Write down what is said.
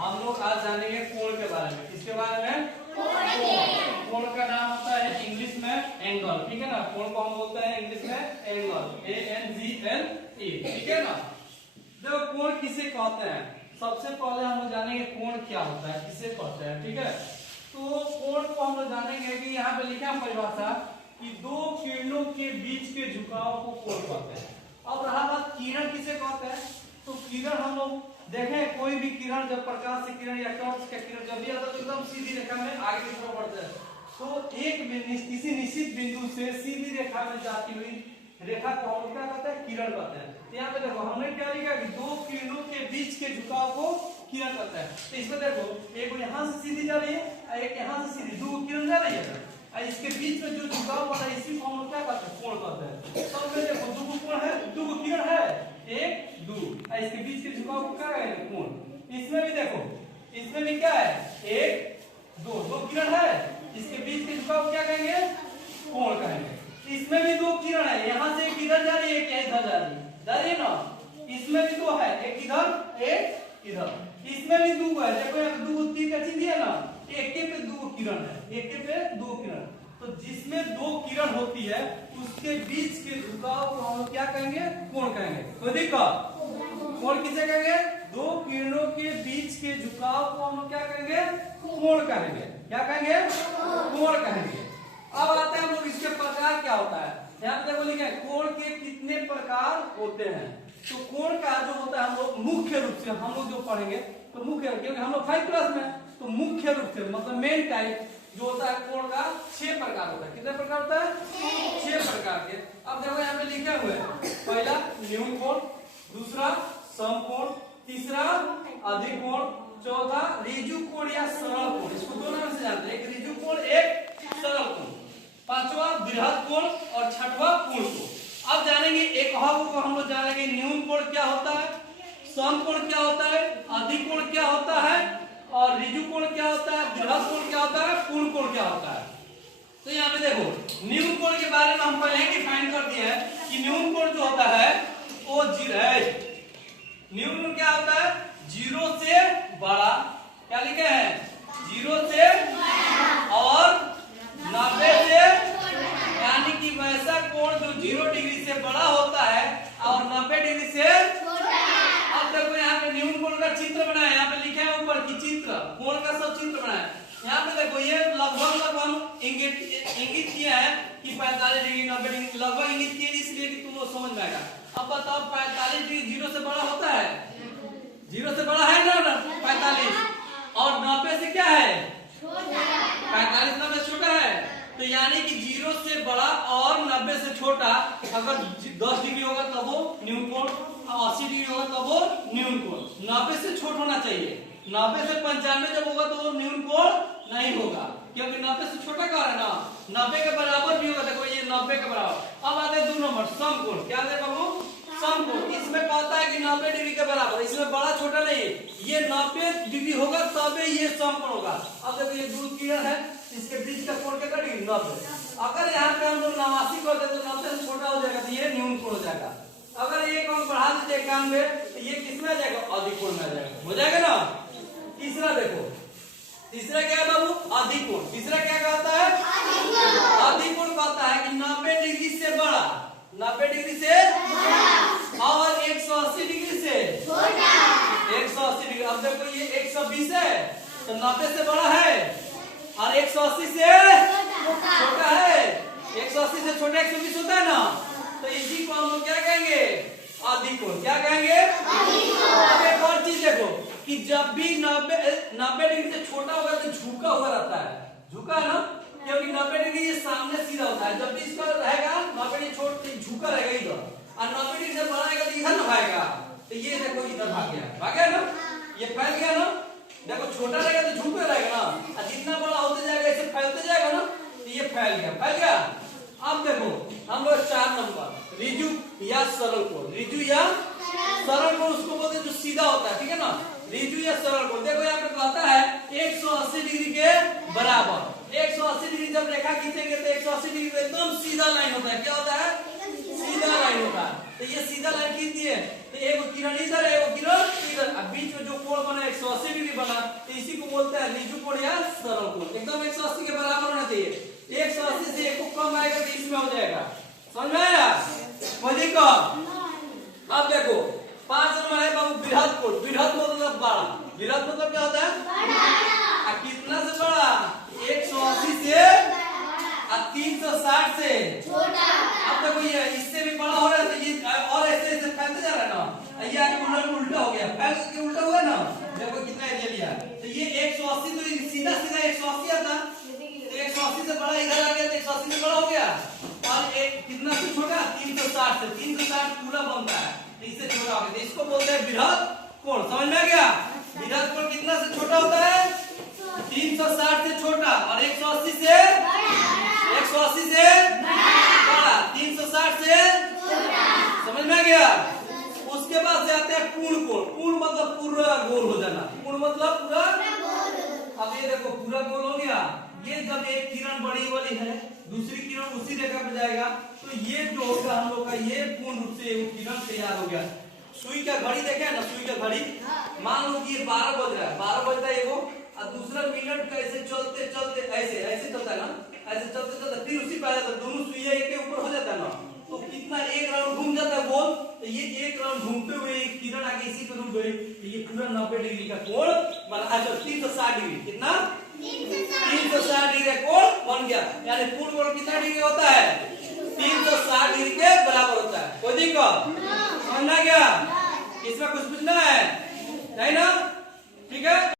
हम लोग आज जानेंगे कोण के बारे में। किसके बारे में? कोण का नाम होता है इंग्लिश में एंगल, ठीक है ना। कोण को हम बोलते हैं इंग्लिश में एंगल, ANGLE, ठीक है ना। देखो कोण किसे कहते हैं, सबसे पहले हम लोग जानेंगे कोण क्या होता है, किसे कहते हैं, ठीक है। तो कोण को हम लोग जानेंगे कि यहाँ पे लिखा है परिभाषा कि दो किरणों के बीच के झुकाव को कोण कहते हैं। अब रहा बात किरण किसे कहते हैं, तो किरण हम लोग देखें, कोई भी किरण जब प्रकाश से किरण या टॉर्च का किरण जब भी आता है तो एकदम सीधी रेखा में आगे की तरफ बढ़ता है। तो एक किसी निश्चित बिंदु से सीधी रेखा में जाती हुई रेखा को हम क्या कहते हैं, किरण कहते हैं। तो यहाँ पे देखो हमने क्या लिखा कि दो किरणों के बीच के झुकाव को किरण कहते हैं। तो इसमें देखो एक यहाँ से सीधी जा रही है, एक यहाँ से सीधी, दो किरण जा रही है, इसके बीच में जो झुकाव बना है इसी को हम लोग क्या कहते हैं, कोण कहते हैं। सब में देखो दो कोण है, दो किरण है, एक दो, इसके बीच के झुकाव को क्या कहेंगे, कोण। इसमें भी देखो, इसमें भी क्या है, एक दो, दो किरण है, इसके बीच के झुकाव को क्या कहेंगे, कोण कहेंगे। इसमें भी दो किरण है, यहाँ से एक इधर जा रही है, एक इधर जा रही है ना। इसमें भी दो है, एक इधर एक इधर, इसमें भी दो है, देखो यहाँ दो तीन का चिन्ह दिया ना, एक पे दो किरण है, एक पे दो किरण। तो जिसमें दो किरण होती है उसके बीच के झुकाव को हम लोग क्या कहेंगे, कोण कहेंगे। कोई दिक्कत? कोण किसे कहेंगे, दो किरणों के बीच के झुकाव को हम लोग क्या कहेंगे, कोण कहेंगे। क्या कहेंगे, कोण कहेंगे। अब आते हैं हम लोग इसके प्रकार क्या होता है। यहाँ पे देखो लिखा है कोण के कितने प्रकार होते हैं। तो कोण का जो होता है हम लोग मुख्य रूप से हम लोग जो पढ़ेंगे तो मुख्य, क्योंकि हम लोग 5 क्लास में, तो मुख्य रूप से मतलब मेन टाइप जो होता है कोण का 6 प्रकार होता है। कितने प्रकार होता है, 6 प्रकार के। अब देखो यहाँ पे लिखे हुए हैं, पहला न्यून कोण, दूसरा समकोण, तीसरा अधिक कोण, चौथा ऋजु कोण या सरल कोण। इसको दो नाम से जानते हैं, एक ऋजु कोण, एक सरल कोण, पांचवा बृहद कोण और छठवां पूर्ण कोण। अब जानेंगे एक को हम लोग जानेंगे, न्यून कोण क्या होता है, समकोण क्या होता है, अधिक कोण क्या होता है, और ऋजु कोण क्या होता है, बृहद कोण क्या होता है, पूर्ण कोण क्या होता है। तो यहाँ पे देखो न्यून कोण के बारे में हम पहले डिफाइन कर दिए हैं कि न्यून कोण जो होता है वो न्यून कोण क्या होता है, 0 से बड़ा, क्या लिखे हैं, 0 से और 90 से, यानी कि वैसा कोण जो 0 डिग्री से बड़ा होता है और 90 डिग्री से छोटा। अब देखो यहाँ पे न्यून कोण का चित्र बनाया है, यहाँ पे लिखा है ऊपर की चित्र, कोण का सब चित्र बनाया है। यहाँ पे देखो ये लगभग हम इंगित किया है कि 45 डिग्री 90 डिग्री लगभग इंगित किए, इसलिए कि तुम लोग समझ में आएगा। अब बताओ 45 डिग्री 0 से बड़ा होता है, 0 से बड़ा है ना 45, और 90 से क्या है, 45 90 से छोटा है। तो यानी कि 0 से बड़ा और 90 से छोटा, अगर 10 डिग्री होगा तब वो न्यून कोण, 80 डिग्री होगा तब वो न्यून कोण। 90 से छोटा होना चाहिए, 90 से 95 जब होगा तो वो न्यून कोण नहीं होगा, क्योंकि 90 से छोटा का है ना, 90 के बराबर भी होगा। देखो ये 90 के बराबर। अब आते हैं 2 नंबर समकोण। क्या है बाबू, समकोण। इसमें कहता है कि 90 डिग्री के बराबर, इसमें बड़ा छोटा नहीं है, ये 90 डिग्री होगा तबे ये समकोण होगा। अब देखो ये दो किरण है, इसके बीच का कोण कितना डिग्री, 90। अगर यहाँ पे हम लोग 89 कर दे तो 90 से छोटा हो जाएगा, तो ये न्यून कोण हो जाएगा। अगर ये कोण बढ़ा दीजिए 91 तो ये किसमें आ जाएगा, अधिक कोण में आ जाएगा, हो जाएगा ना। तीसरा देखो, तीसरा क्या है बाबू, अधिक कोण। तीसरा क्या कहता है, अधिक कोण कहता है कि 90 डिग्री से बड़ा, 90 डिग्री से और 180 डिग्री से छोटा, 180 डिग्री। अब देखो ये 120 है तो 90 से बड़ा है और 180 से छोटा है, 180 से छोटा 120 होता है ना। तो इसी को हम लोग क्या कहेंगे, अधिक कोण। क्या कहेंगे, अधिक कोण। अब एक और चीज देखो कि जब भी 90 डिग्री से छोटा होगा तो झुका हुआ रहता है, झुका है ना, क्योंकि 90 डिग्री ये सामने सीधा होता है। जब भी इसका रहेगा 90 डिग्री छोटा झुका रहेगा इधर, और 90 डिग्री से बड़ा रहेगा तो इधर ना भागेगा। तो ये देखो इधर भाग गया ना, ये फैल गया ना। देखो छोटा रहेगा तो झुका रहेगा ना, और जितना बड़ा होते जाएगा ऐसे फैलते जाएगा ना, तो ये फैल गया। अब देखो हम लोग 4 नंबर ऋजु या सरल कोण। ऋजु या सरल कोण उसको बोलते हैं जो सीधा होता है, ठीक है ना, ऋजु या सरल कोण। देखो यहाँ पे कहता है 180 डिग्री के बराबर। 180 डिग्री जब रेखा खींचेंगे तो 180 डिग्री एकदम सीधा लाइन होता है। क्या होता है, सीधा लाइन होता है। तो ये सीधा लाइन खींच दिए तो एक किरण इधर है, एक किरण इधर, अब बीच में जो कोण बना 180 डिग्री बना बृहद मतलब बड़ा, बृहद मतलब क्या होता है? बड़ा। कितना से बड़ा? 180 से 360 से छोटा। अब देखो ये इससे भी बड़ा हो रहा है, तो ये और ऐसे ऐसे फैलते जा रहा है ना, ये आगे उल्टा हो गया, फैल के उल्टा हुआ ना। देखो कितना एरिया लिया, तो ये 180 तो सीधा सीधा 180 आता, तो 180 से बड़ा इधर आ गया, तो 180 से बड़ा हो गया। और एक कितना से छोटा? 360 से, 360 पूरा बनता है, इससे छोटा हो गया, इसको बोलते हैं बृहद कोण। समझ में आ गया? बृहद कोण कितना से छोटा होता है? 360 से छोटा, और 180 से 180 से बड़ा, 360 से छोटा। समझ में आ गया? उसके बाद से आते हैं पूर्ण कोण। पूर्ण मतलब पूरा गोल हो जाना, पूर्ण मतलब पूरा। अब ये देखो पूरा गोल हो गया। ये जब एक किरण बड़ी वाली है, दूसरी किरण उसी रेखा पे जाएगा, तो ये जो होगा हम लोग का, ये पूर्ण रूप से एक किरण तैयार हो गया। सुई का घड़ी देखे है ना, सुई का घड़ी, मान लो कि ये 12 बज रहा है, 12 बजता है एगो, और दूसरा मिनट का ऐसे चलते चलते ऐसे ऐसे चलता है ना, ऐसे चलते चलते फिर उसी पे आता है, दोनों सुइया एक के ऊपर हो जाता है ना, तो कितना एक राउंड घूम जाता है गोल। तो ये एक राउंड घूमते हुए एक किरण आके इसी पे रुक गई, तो ये पूरा 90 डिग्री का कोण बना। अच्छा 360 डिग्री, कितना? 360 डिग्री का कोण बन गया। यानी पूर्ण कोण कितना डिग्री होता है? 360 डिग्री के बराबर होता है। कोई दिक्कत? समझ में आ गया? इसमें कुछ पूछना है? नहीं ना? ठीक है।